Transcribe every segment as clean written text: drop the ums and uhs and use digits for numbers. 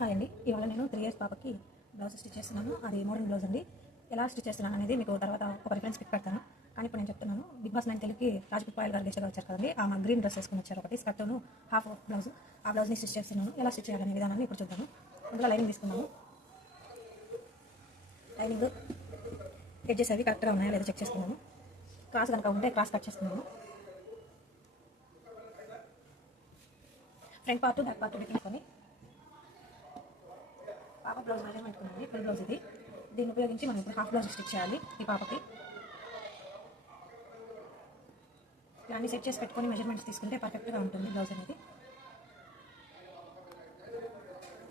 Hi అండి. ఇవాళ నేను 3 ఇయర్స్ పాపకి బ్లౌజ్ స్టిచ్ చేస్తున్నాను. అది మోడర్న్ బ్లౌజ్ అండి. ఎలా స్టిచ్ చేస్తున్నాను అనేది మీకు తర్వాత ఒక రిఫరెన్స్ పిక్ పెడతాను. కానీ ఇప్పుడు నేను చెప్తున్నాను. బిగ్ బాస్ 9 తెలుగుకి రాజ్‌పూత్ పాయల్ గారు గెస్ట్‌గా వచ్చారు కదండి. ఆమె గ్రీన్ డ్రెస్ వేసుకొని వచ్చారు, ఒకటి స్కర్ట్ను హాఫ్ బ్లౌజ్. ఆ బ్లౌజ్ని స్టిచ్ చేస్తున్నాను. ఎలా స్టిచ్ చేయాలనే విధానాన్ని ఇప్పుడు చూద్దాము. ముందుగా లైనింగ్ తీసుకున్నాము. లైనింగ్ ఎడ్జెస్ అవి కరెక్ట్గా ఉన్నాయా లేదా చెక్ చేసుకున్నాము. క్రాస్ కనుక ఉంటే క్రాస్ కట్ చేస్తున్నాము. ఫ్రంట్ పార్ట్ బ్యాక్ పార్ట్ పెట్టించుకొని పాప బ్లౌజ్ మెజర్మెంట్ ఉంది. ఫుల్ బ్లౌజ్ ఇది. దీన్ని ఉపయోగించి మనం ఇప్పుడు హాఫ్ బ్లౌజ్ స్టిచ్ చేయాలి ఈ పాపకి. ఇవన్నీ సెట్ చేసి పెట్టుకొని మెజర్మెంట్స్ తీసుకుంటే పర్ఫెక్ట్గా ఉంటుంది బ్లౌజ్ అనేది.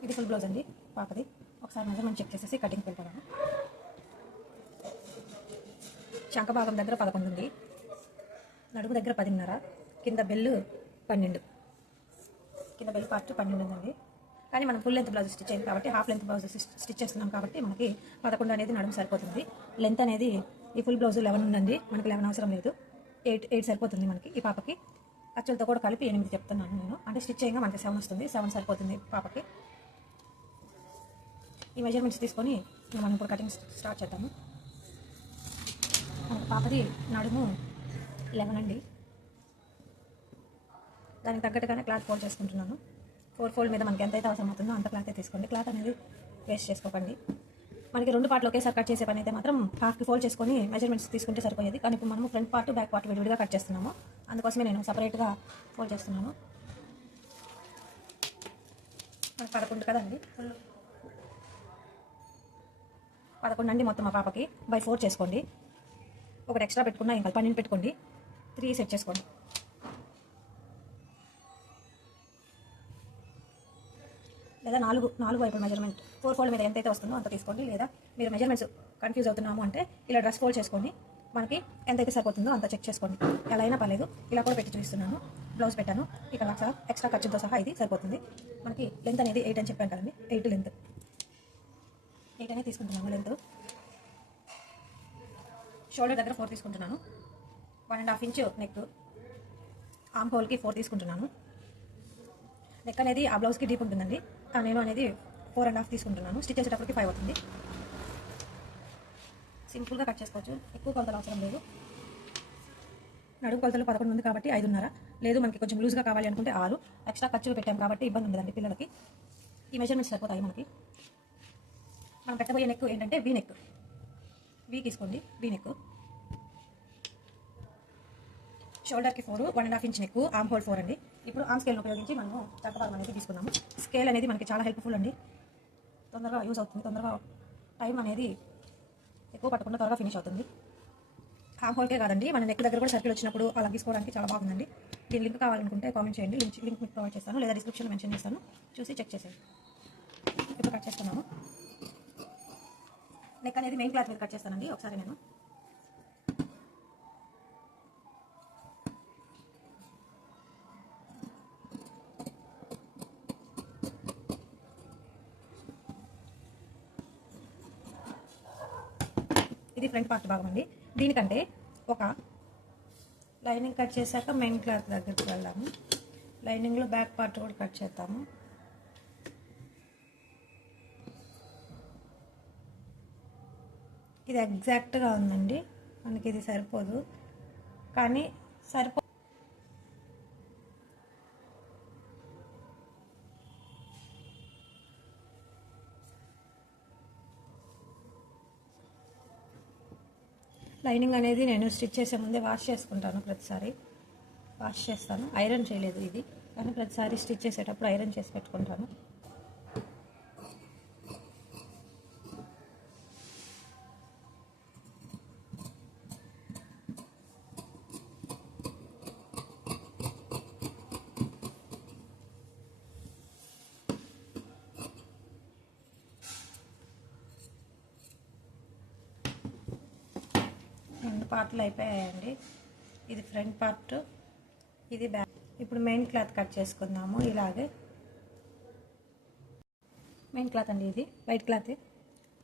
ఇది ఫుల్ బ్లౌజ్ అండి పాపది. ఒకసారి మెజర్మెంట్ చెక్ చేసేసి కటింగ్ వెళ్ళిపోదాము. చంక భాగం దగ్గర 11 ఉంది, నడుము దగ్గర 10.5, కింద బెల్లు 12, కింద బెల్ పార్ట్ 12 ఉందండి. కానీ మనం ఫుల్ లెంత్ బ్లౌజ్ స్టిచ్ చేయాలి కాబట్టి హాఫ్ లెంత్ బ్లౌజ్ స్టిచ్ చేస్తున్నాం కాబట్టి మనకి 11 అనేది నడుము సరిపోతుంది. లెంత్ అనేది ఈ ఫుల్ బ్లౌజ్ 11 ఉందండి, మనకి 11 అవసరం లేదు. 8 సరిపోతుంది మనకి ఈ పాపకి. ఖర్చులతో కూడా కలిపి 8 చెప్తున్నాను నేను. అంటే స్టిచ్ చేయగా మనకి 7 వస్తుంది. 7 సరిపోతుంది పాపకి. ఈ మెజర్మెంట్స్ తీసుకొని మనం ఇప్పుడు కటింగ్ స్టార్ట్ చేద్దాము. పాపది నడుము 11 అండి. దానికి తగ్గట్టుగానే క్లాత్ ఫోల్డ్ చేసుకుంటున్నాను. 4 ఫోల్డ్ మీద మనకి ఎంతైతే అవసరం అవుతుందో అంత క్లాతే తీసుకోండి. క్లాత్ అనేది వేస్ట్ చేసుకోకండి. మనకి 2 పార్ట్లు ఒకేసారి కట్ చేసే పని అయితే మాత్రం హాఫ్కి ఫోల్డ్ చేసుకొని మెజర్మెంట్స్ తీసుకుంటే సరిపోయేది. కానీ ఇప్పుడు మనము ఫ్రంట్ పార్ట్ బ్యాక్ పార్ట్ విడివిడిగా కట్ చేస్తున్నాము. అందుకోసమే నేను సపరేట్గా ఫోల్డ్ చేస్తున్నాను. 11 కదండి, 11 అండి మొత్తం మా పాపకి. బై 4 చేసుకోండి. ఒకటి ఎక్స్ట్రా పెట్టుకున్నా ఇంకా 12 పెట్టుకోండి. 3 సెట్ చేసుకోండి. లేదా 4 వైపుల మెజర్మెంట్ 4 ఫోల్డ్ మీద ఎంతైతే వస్తుందో అంత తీసుకోండి. లేదా మీరు మెజర్మెంట్స్ కన్ఫ్యూజ్ అవుతున్నాము అంటే ఇలా డ్రెస్ ఫోల్డ్ చేసుకోండి. మనకి ఎంతైతే సరిపోతుందో అంత చెక్ చేసుకోండి. ఎలా అయినా పర్లేదు. ఇలా కూడా పెట్టి చూపిస్తున్నాను. బ్లౌజ్ పెట్టాను. ఇక్కడ ఎక్స్ట్రా ఖర్చుతో సహా ఇది సరిపోతుంది. మనకి లెంత్ అనేది 8 అని చెప్పాను కదండి. 8 లెంత్ 8 అనేది తీసుకుంటున్నాను లెంత్. షోల్డర్ దగ్గర 4 తీసుకుంటున్నాను. 1.5 ఇంచ్ నెక్. ఆర్మ్ హోల్కి 4 తీసుకుంటున్నాను. నెక్ అనేది ఆ బ్లౌజ్కి డీప్ ఉంటుందండి. నేను అనేది 4.5 తీసుకుంటున్నాను. స్టిచ్ చేసేటప్పటికి 5 అవుతుంది. సింపుల్గా కట్ చేసుకోవచ్చు. ఎక్కువ కొలతలు అవసరం లేదు. నడుము కొలతలు 11 ఉంది కాబట్టి 5.5. లేదు మనకి కొంచెం లూజ్గా కావాలి అనుకుంటే 6. ఎక్స్ట్రా ఖర్చులు పెట్టాం కాబట్టి ఇబ్బంది ఉండదండి పిల్లలకి. ఈ మెజర్మెంట్స్ సరిపోతాయి మనకి. మనం పెట్టబోయే నెక్ ఏంటంటే వీ నెక్. వీ తీసుకోండి. V neck. షోల్డర్కి 4, 1.5 ఇంచ్ నెక్, ఆర్మ్ హోల్ 4 అండి. ఇప్పుడు ఆర్మ్ స్కేల్ని ఉపయోగించి మనము చక్కభాగం అనేది తీసుకున్నాము. స్కేల్ అనేది మనకి చాలా హెల్ప్ఫుల్ అండి. తొందరగా యూజ్ అవుతుంది. తొందరగా టైం అనేది ఎక్కువ పట్టకుండా త్వరగా ఫినిష్ అవుతుంది. ఆర్మ్ హోల్కే కాదండి, మన నెక్ దగ్గర కూడా సర్కిల్ వచ్చినప్పుడు అలా తీసుకోవడానికి చాలా బాగుందండి. దీని లింక్ కావాలనుకుంటే కామెంట్ చేయండి. లింక్ మీకు ప్రొవైడ్ చేస్తాను, లేదా డిస్క్రిప్షన్లో మెన్షన్ చేస్తాను. చూసి చెక్ చేసేయండి. ఇప్పుడు కట్ చేస్తున్నాము. నెక్ అనేది మెయిన్ క్లాత్ మీద కట్ చేస్తానండి ఒకసారి నేను. ఇది ఫ్రంట్ పార్ట్ భాగం అండి. దీనికంటే ఒక లైనింగ్ కట్ చేశాక మెయిన్ క్లాత్ దగ్గరికి వెళ్దాము. లైనింగ్లో బ్యాక్ పార్ట్ కూడా కట్ చేద్దాము. ఇది ఎగ్జాక్ట్గా ఉందండి. మనకి ఇది సరిపోదు, కానీ లైనింగ్ అనేది నేను స్టిచ్ చేసే ముందే వాష్ చేసుకుంటాను. ప్రతిసారి వాష్ చేస్తాను. ఐరన్ చేయలేదు ఇది, కానీ ప్రతిసారి స్టిచ్ చేసేటప్పుడు ఐరన్ చేసి పెట్టుకుంటాను. పార్ట్లు అయిపోయాయండి. ఇది ఫ్రంట్ పార్ట్, ఇది బ్యాక్. ఇప్పుడు మెయిన్ క్లాత్ కట్ చేసుకుందాము. ఇలాగే మెయిన్ క్లాత్ అండి. ఇది వైట్ క్లాత్,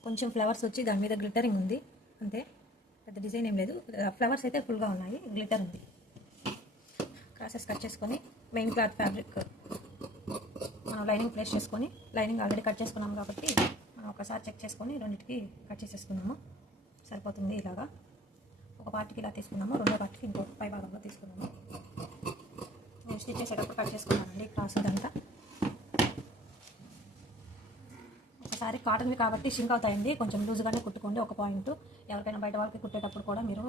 కొంచెం ఫ్లవర్స్ వచ్చి దాని మీద గ్లిటరింగ్ ఉంది అంతే. పెద్ద డిజైన్ ఏం లేదు. ఫ్లవర్స్ అయితే ఫుల్గా ఉన్నాయి, గ్లిటర్ ఉంది. క్రాసెస్ కట్ చేసుకొని మెయిన్ క్లాత్ ఫ్యాబ్రిక్ మనం లైనింగ్ ప్లేస్ చేసుకొని, లైనింగ్ ఆల్రెడీ కట్ చేసుకున్నాం కాబట్టి మనం ఒకసారి చెక్ చేసుకొని రెండింటికి కట్ చేసేసుకున్నాము. సరిపోతుంది. ఇలాగా ఒక పార్ట్కి ఇలా తీసుకున్నాము, రెండో పార్ట్కి ఇంకో పై భాగంలో తీసుకున్నాము. నేను స్టిచ్ చేసేటప్పుడు కట్ చేసుకున్నానండి క్రాస్ అదంతా. ఒకసారి కాటన్వి కాబట్టి షింక్ అవుతాయండి, కొంచెం లూజ్గానే కుట్టుకోండి. ఒక పాయింట్ ఎవరికైనా బయట వాళ్ళకి కుట్టేటప్పుడు కూడా మీరు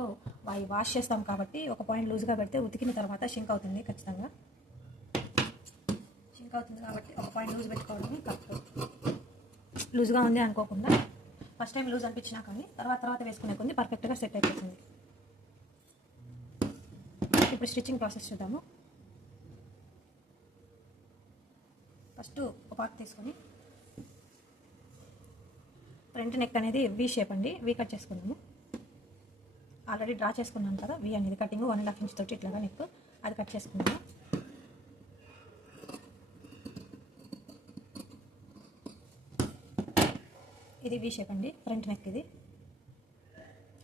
వాష్ చేస్తాం కాబట్టి ఒక పాయింట్ లూజ్గా పెడితే ఉతికిన తర్వాత షింక్ అవుతుంది. ఖచ్చితంగా షింక్ అవుతుంది కాబట్టి ఒక పాయింట్ లూజ్ పెట్టుకోవడం కరెక్ట్. లూజ్గా ఉంది అనుకోకుండా ఫస్ట్ టైం లూజ్ అనిపించినా కానీ తర్వాత వేసుకునే కొంది పర్ఫెక్ట్గా సెట్ అయిపోతుంది. ఇప్పుడు స్టిచ్చింగ్ ప్రాసెస్ చూద్దాము. ఫస్ట్ ఒక పార్ట్ తీసుకొని ఫ్రంట్ నెక్ అనేది వీ షేప్ అండి, వీ కట్ చేసుకున్నాము. ఆల్రెడీ డ్రా చేసుకున్నాను కదా వీ అనేది కటింగ్ 1.5 ఇంచ్ తోటి ఇట్లాగా నెక్ అది కట్ చేసుకున్నాము. ఇది వీ షేప్ అండి, ఫ్రంట్ నెక్ ఇది.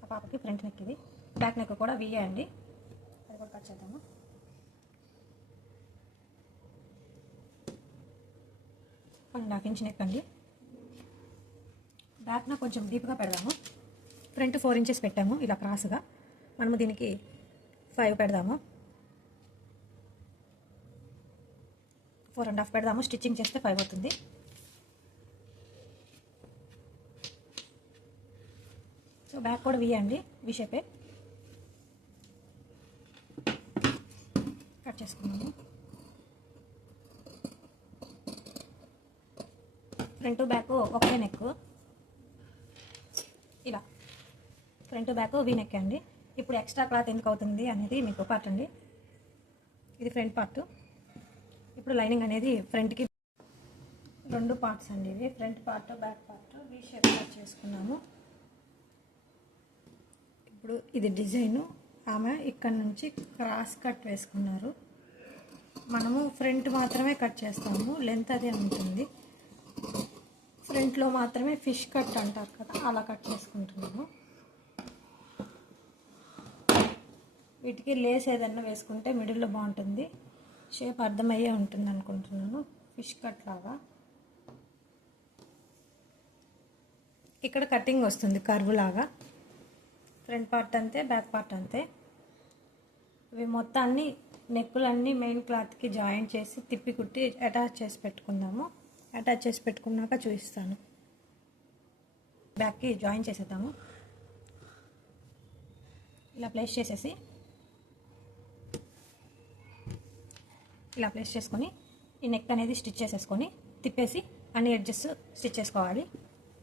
ఆ పాపకి ఫ్రంట్ నెక్ ఇది. బ్యాక్ నెక్ కూడా వీఏ అండి, అది కూడా కట్ చేద్దాము. ½ ఇంచ్ నెక్ అండి. బ్యాక్న కొంచెం డీప్గా పెడదాము. ఫ్రంట్ 4 ఇంచెస్ పెట్టాము ఇలా క్రాస్గా, మనము దీనికి 5 పెడదాము. 4.5 పెడదాము. స్టిచ్చింగ్ చేస్తే 5 అవుతుంది. సో బ్యాక్ కూడా వీ అండి, వీ షేపే కట్ చేసుకున్నాము. ఫ్రంట్ బ్యాక్ ఒకే నెక్, ఇలా ఫ్రంట్ బ్యాక్ వీ నెక్ అండి. ఇప్పుడు ఎక్స్ట్రా క్లాత్ ఎందుకు అవుతుంది అనేది మీకు పార్ట్ అండి. ఇది ఫ్రంట్ పార్ట్. ఇప్పుడు లైనింగ్ అనేది ఫ్రంట్కి 2 పార్ట్స్ అండి ఇవి, front part back part V shape cut చేసుకున్నాము. ఇప్పుడు ఇది డిజైను, ఆమె ఇక్కడ నుంచి క్రాస్ కట్ వేసుకున్నారు. మనము ఫ్రంట్ మాత్రమే కట్ చేస్తాము, లెంత్ అదే ఉంటుంది. ఫ్రంట్లో మాత్రమే ఫిష్ కట్ అంటారు కదా, అలా కట్ చేసుకుంటున్నాము. వీటికి లేస్ ఏదన్నా వేసుకుంటే మిడిల్లో బాగుంటుంది, షేప్ అర్థమయ్యే ఉంటుంది అనుకుంటున్నాను. ఫిష్ కట్ లాగా ఇక్కడ కటింగ్ వస్తుంది కర్వ్ లాగా. ఫ్రంట్ పార్ట్ అంతే, బ్యాక్ పార్ట్ అంతే. ఇవి మొత్తాన్ని నెక్కులన్నీ మెయిన్ క్లాత్కి జాయింట్ చేసి తిప్పి కుట్టి అటాచ్ చేసి పెట్టుకుందాము. అటాచ్ చేసి పెట్టుకున్నాక చూపిస్తాను. బ్యాక్కి జాయిన్ చేసేద్దాము. ఇలా ప్లేస్ చేసేసి ఇలా ప్లేస్ చేసుకొని ఈ నెక్ అనేది స్టిచ్ చేసేసుకొని తిప్పేసి అన్ని ఎడ్జెస్ స్టిచ్ చేసుకోవాలి.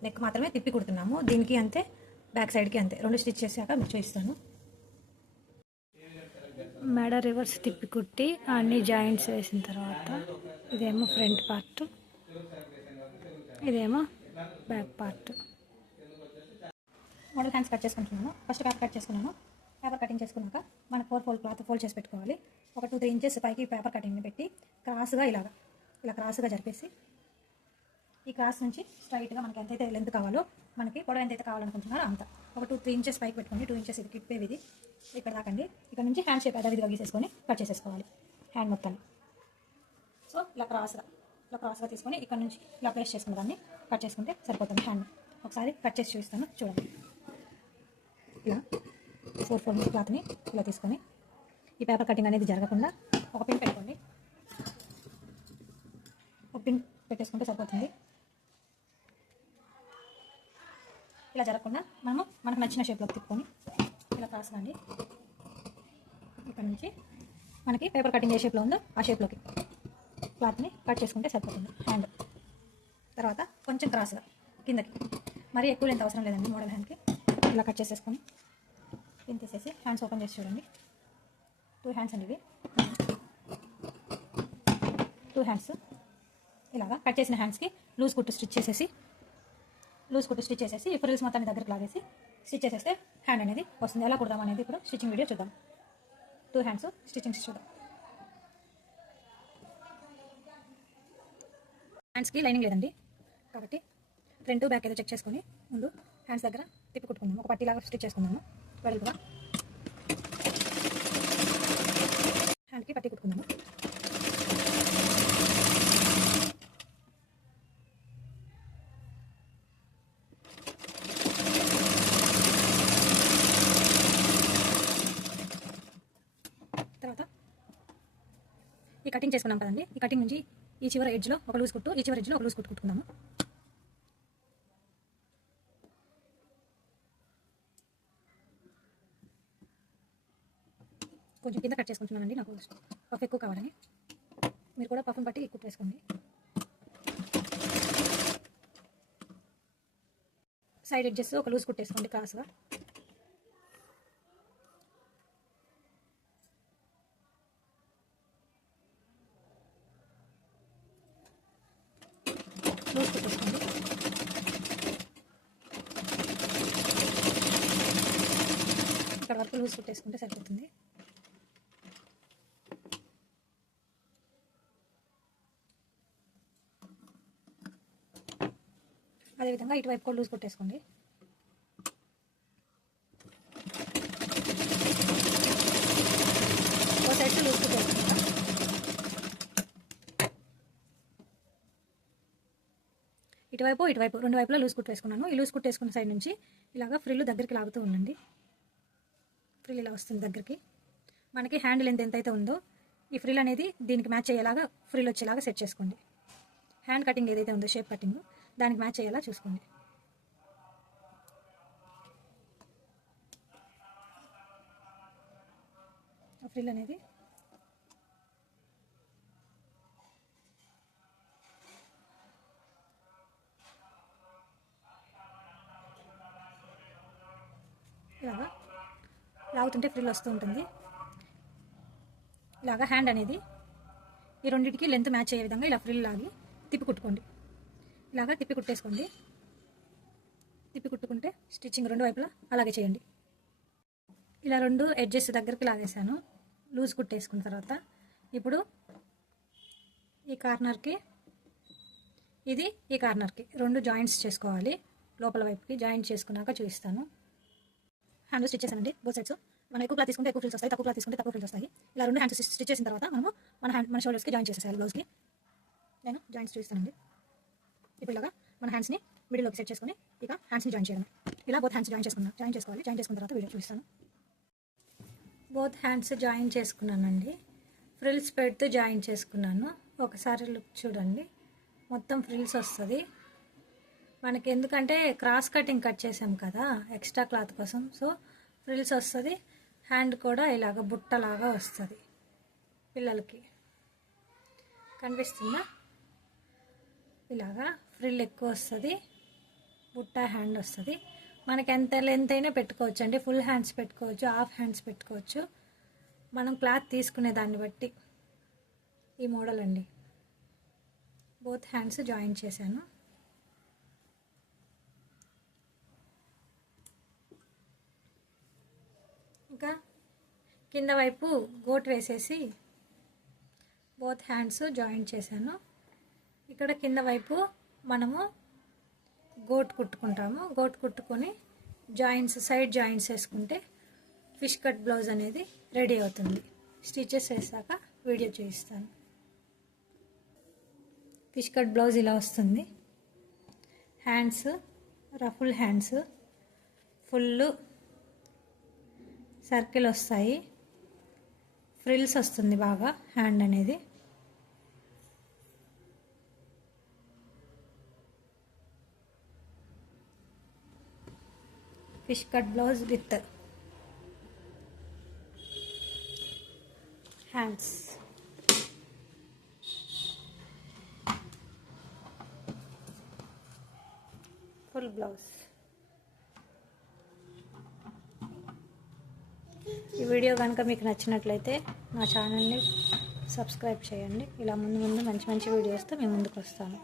నెక్ మాత్రమే తిప్పి కుడుతున్నాము, దీనికి అంతే బ్యాక్ సైడ్కి అంతే. 2 స్టిచ్ చేశాక మీకు చూపిస్తాను. మెడ రివర్స్ తిప్పి కుట్టి అన్ని జాయింట్స్ వేసిన తర్వాత ఇదేమో ఫ్రంట్ పార్ట్, ఇదేమో back part. Model hands cut చేసుకుంటున్నాను. ఫస్ట్ పేపర్ కట్ చేసుకున్నాను. పేపర్ కటింగ్ చేసుకున్నాక మన 4 ఫోల్డ్ క్లాత్ ఫోల్డ్ చేసి పెట్టుకోవాలి. ఒక 2-3 ఇంచెస్ పైకి పేపర్ కటింగ్ని పెట్టి క్రాస్గా ఇలా క్రాస్గా జరిపేసి ఈ క్రాస్ నుంచి స్ట్రైట్గా మనకి ఎంతైతే లెంత్ కావాలో, మనకి పొడవు ఎంతైతే కావాలనుకుంటున్నారో అంత ఒక 2-3 ఇంచెస్ పైకి పెట్టుకోండి. 2 ఇంచెస్ ఇది కిప్పేవి ఇది ఇక్కడ దాకండి. ఇక్కడ నుంచి హ్యాండ్ షేప్ అదే విధంగా గీసేసుకొని కట్ చేసేసుకోవాలి హ్యాండ్ మొత్తాన్ని. సో ఇలా క్రాస్గా తీసుకొని ఇక్కడ నుంచి ఇలా ప్లేస్ చేసుకున్న దాన్ని కట్ చేసుకుంటే సరిపోతుంది హ్యాండ్. ఒకసారి కట్ చేసి చూపిస్తాను చూడండి. ఇలా 4 ఫోల్డ్ క్లాత్ని ఇలా తీసుకొని ఈ పేపర్ కటింగ్ అనేది జరగకుండా ఒక పిన్ పెట్టుకోండి. ఒక పిన్ పెట్టేసుకుంటే సరిపోతుంది. ఇలా జరగకుండా మనకు నచ్చిన షేప్లోకి తిప్పుకొని ఇలా క్రాస్గా అండి ఇక్కడ నుంచి మనకి పేపర్ కటింగ్ ఏ షేప్లో ఉందో ఆ షేప్లోకి క్లాత్ని కట్ చేసుకుంటే సరిపోతుంది హ్యాండ్. తర్వాత కొంచెం క్రాస్గా కిందకి, మరీ ఎక్కువ లెంత్ అవసరం లేదండి మోడల్ హ్యాండ్కి. ఇలా కట్ చేసేసుకొని పిన్ తీసేసి హ్యాండ్స్ ఓపెన్ చేసి చూడండి. 2 హ్యాండ్స్ అండి ఇవి, 2 హ్యాండ్స్. ఇలాగా కట్ చేసిన హ్యాండ్స్కి లూజ్ కుట్టు స్టిచ్ చేసేసి ఈ ఫ్రిల్స్ మొత్తాన్ని దగ్గరికి లాగేసి స్టిచ్ చేసేస్తే హ్యాండ్ అనేది వస్తుంది. ఎలా కుడదాం అనేది ఇప్పుడు స్టిచ్చింగ్ వీడియో చూద్దాం. 2 హ్యాండ్స్ స్టిచ్చింగ్ చూద్దాం. హ్యాండ్స్కి లైనింగ్ లేదండి కాబట్టి ఫ్రంట్ బ్యాక్ ఏదో చెక్ చేసుకొని ముందు హ్యాండ్స్ దగ్గర తిప్పి కుట్టుకుందాము. ఒక పట్టీలాగా స్టిచ్ చేసుకుందాము. వెడల్పుగా హ్యాండ్కి పట్టి కుట్టుకుందాము. ఈ కటింగ్ చేసుకున్నాం కదండి, ఈ కటింగ్ నుంచి ఈ చివరి ఎడ్జ్లో ఒక లూజ్ కుట్టు, ఈ చివరి ఎడ్జ్లో ఒక లూజ్ కుట్టు కుట్టుకుందాము. కొంచెం కింద కట్ చేసుకుంటున్నానండి, నాకు పఫ్ ఎక్కువ కావాలని. మీరు కూడా పఫ్ని బట్టి కుట్టు వేసుకోండి. సైడ్ ఎడ్జెస్ ఒక లూజ్ కుట్టేసుకోండి క్రాస్గా. లూజ్ కుట్టేసుకోండి. ఇక్కడ వరకు లూజ్ కుట్టేసుకుంటే సరిపోతుంది. అదేవిధంగా ఇటువైపు కూడా లూజ్ కొట్టేసుకోండి. ఓ సైడ్ లూజ్ కొట్టేసుకుంటా. ఇటువైపు రెండు వైపులా లూజ్ కుట్టు వేసుకున్నాను. ఈ లూజ్ కుట్టు వేసుకున్న సైడ్ నుంచి ఇలాగా ఫ్రిల్ దగ్గరికి లాగుతూ ఉండండి. ఫ్రిల్ ఇలా వస్తుంది దగ్గరికి. మనకి హ్యాండ్ లెంత్ ఎంతైతే ఉందో ఈ ఫ్రిల్ అనేది దీనికి మ్యాచ్ అయ్యేలాగా ఫ్రిల్ వచ్చేలాగా సెట్ చేసుకోండి. హ్యాండ్ కటింగ్ ఏదైతే ఉందో షేప్ కటింగ్ దానికి మ్యాచ్ అయ్యేలా చూసుకోండి. ఫ్రిల్ అనేది ఇలాగా లాగుతుంటే ఫ్రిల్ వస్తూ ఉంటుంది. ఇలాగా హ్యాండ్ అనేది ఈ రెండింటికి లెంత్ మ్యాచ్ అయ్యే విధంగా ఇలా ఫ్రిల్ లాగి తిప్పి కుట్టుకోండి. ఇలాగా తిప్పి కుట్టేసుకోండి. తిప్పి కుట్టుకుంటే స్టిచ్చింగ్ రెండు వైపులా అలాగే చేయండి. ఇలా రెండు ఎడ్జెస్ దగ్గరికి లాగేసాను లూజ్ కుట్టేసుకున్న తర్వాత. ఇప్పుడు ఈ కార్నర్కి ఈ కార్నర్కి రెండు జాయింట్స్ చేసుకోవాలి. లోపల వైపుకి జాయింట్ చేసుకున్నాక చూపిస్తాను. హ్యాండ్ స్టిచ్ చేశానండి బోత్ సైడ్స్. మనం ఎక్కువ క్లాత్ తీసుకుంటే ఎక్కువ ఫ్రిల్స్ వస్తాయి, తక్కువ క్లాత్ తీసుకుంటే తక్కువ ఫ్రిల్స్ వస్తాయి. ఇలా రెండు హ్యాండ్స్ స్టిచ్ చేసిన తర్వాత మనము మన షోల్డర్స్కి జాయిన్ చేసేసాలి. బ్లౌజ్కి నేను జాయింట్స్ చూపిస్తానండి. ఇప్పుడు ఇలాగా మన హ్యాండ్స్ని మిడిల్లోకి సెట్ చేసుకుని ఇక హ్యాండ్స్ని జాయిన్ చేయడం. ఇలా బోత్ హ్యాండ్స్ జాయిన్ చేసుకోవాలి. జాయిన్ చేసుకున్న తర్వాత వీడియో చూపిస్తాను. బోత్ హ్యాండ్స్ జాయిన్ చేసుకున్నానండి. ఫ్రిల్స్ పెడుతూ జాయిన్ చేసుకున్నాను. ఒకసారి లుక్ చూడండి. మొత్తం ఫ్రిల్స్ వస్తుంది మనకి, ఎందుకంటే క్రాస్ కటింగ్ కట్ చేసాం కదా ఎక్స్ట్రా క్లాత్ కోసం. సో ఫ్రిల్స్ వస్తుంది. హ్యాండ్ కూడా ఇలాగ బుట్టలాగా వస్తుంది. పిల్లలకి కనిపిస్తుందా? ఇలాగా ఫ్రిల్ ఎక్కువ వస్తుంది, బుట్ట హ్యాండ్ వస్తుంది. మనకి ఎంత లెంత్ అయినా పెట్టుకోవచ్చు అండి. ఫుల్ హ్యాండ్స్ పెట్టుకోవచ్చు, హాఫ్ హ్యాండ్స్ పెట్టుకోవచ్చు. మనం క్లాత్ తీసుకునే దాన్ని బట్టి ఈ మోడల్ అండి. బోత్ హ్యాండ్స్ జాయిన్ చేశాను. ఇంకా కింద వైపు గోట్ వేసేసి బోత్ హ్యాండ్స్ జాయిన్ చేశాను. ఇక్కడ కింద వైపు మనము గోట్ కుట్టుకుంటాము. గోట్ కుట్టుకొని జాయింట్స్ సైడ్ జాయింట్స్ వేసుకుంటే ఫిష్ కట్ బ్లౌజ్ అనేది రెడీ అవుతుంది. స్టిచెస్ వేసాక వీడియో చూపిస్తాను. ఫిష్ కట్ బ్లౌజ్ ఇలా వస్తుంది. Hands ruffle hands, full circle వస్తాయి. ఫ్రిల్స్ వస్తుంది బాగా హ్యాండ్ అనేది. Fish cut blouse with hands. Full blouse. ఈ వీడియో కనుక మీకు నచ్చినట్లయితే నా ఛానల్ని సబ్స్క్రైబ్ చేయండి. ఇలా ముందు మంచి వీడియోస్తో మేము ముందుకు వస్తాను.